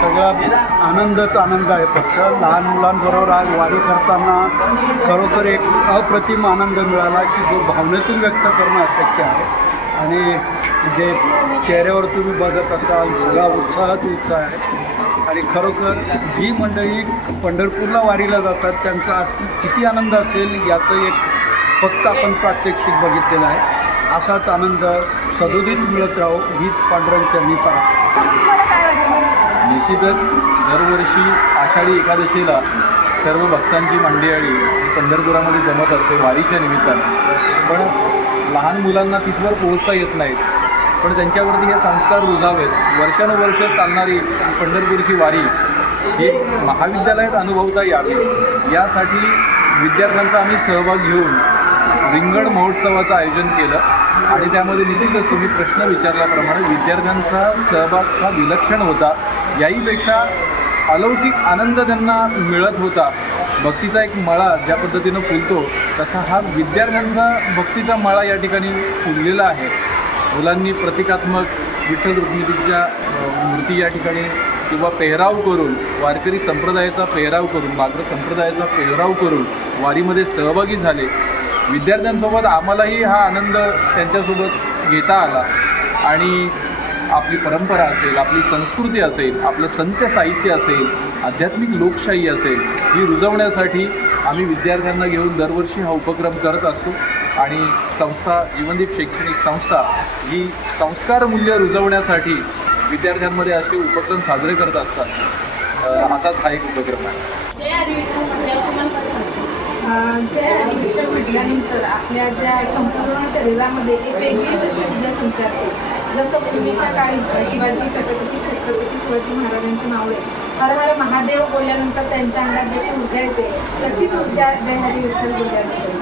सगळा आनंदच आनंद आहे. फक्त लहान मुलांबरोबर आज वारी करताना खरोखर एक अप्रतिम आनंद मिळाला की जो भावनेतून व्यक्त करणं अशक्य आहे. आणि जे चेहऱ्यावर तुम्ही बघत असाल सगळा उत्साहाच उत्साह आहे. आणि खरोखर जी मंडळी पंढरपूरला वारीला जातात त्यांचा किती आनंद असेल याचं एक फक्त आपण प्रात्यक्षिक बघितलेलं आहे. असाच आनंद सदोदित मिळत राहो हीच पांडुरंग चरणी प्रार्थना. निश्चितच दरवर्षी आषाढी एकादशीला सर्व भक्तांची मंडळी पंढरपुरामध्ये जमत असते वारीच्या निमित्तानं. पण लहान मुलांना तिथवर पोहोचता येत नाहीत, पण त्यांच्यावरती हे संस्कार रुजावेत. वर्षानुवर्ष चालणारी पंढरपूरची वारी ही महाविद्यालयात अनुभवता यावी यासाठी विद्यार्थ्यांचा आम्ही सहभाग घेऊन रिंगण महोत्सवाचं आयोजन केलं. आणि त्यामध्ये निश्चितच तुम्ही प्रश्न विचारल्याप्रमाणे विद्यार्थ्यांचा सहभाग हा विलक्षण होता. याहीपेक्षा अलौकिक आनंद त्यांना मिळत होता. भक्तीचा एक मळा ज्या पद्धतीनं फुलतो तसा हा विद्यार्थ्यांचा भक्तीचा मळा या ठिकाणी फुललेला आहे. मुलांनी प्रतिकात्मक विठ्ठल रुक्मिणीच्या मूर्ती या ठिकाणी किंवा पेहराव करून वारकरी संप्रदायाचा पेहराव करून मात्र संप्रदायाचा पेहराव करून वारीमध्ये सहभागी झाले. विद्यार्थ्यांसोबत आम्हालाही हा आनंद त्यांच्यासोबत घेता आला. आणि आपली परंपरा असेल, आपली संस्कृती असेल, आपलं संत साहित्य असेल, आध्यात्मिक लोकशाही असेल ही रुजवण्यासाठी आम्ही विद्यार्थ्यांना घेऊन दरवर्षी हा उपक्रम करत असतो. आणि संस्था जीवनदीप शैक्षणिक संस्था ही संस्कार मूल्य रुजवण्यासाठी विद्यार्थ्यांमध्ये असे उपक्रम साजरे करत असतात. असाच हा एक उपक्रम आहे. जय हरी म्हटल्यानंतर आपल्या ज्या संपूर्ण शरीरामध्ये एक वेगळीच अशी ऊर्जा संचारते. जसं पूर्वीच्या काळी शिवाजी छत्रपती शिवाजी महाराजांची नावळे हर हर महादेव बोलल्यानंतर त्यांच्या अंगात जशी ऊर्जा येते तशीच ऊर्जा जय हरी विठ्ठल बोलल्यानंतर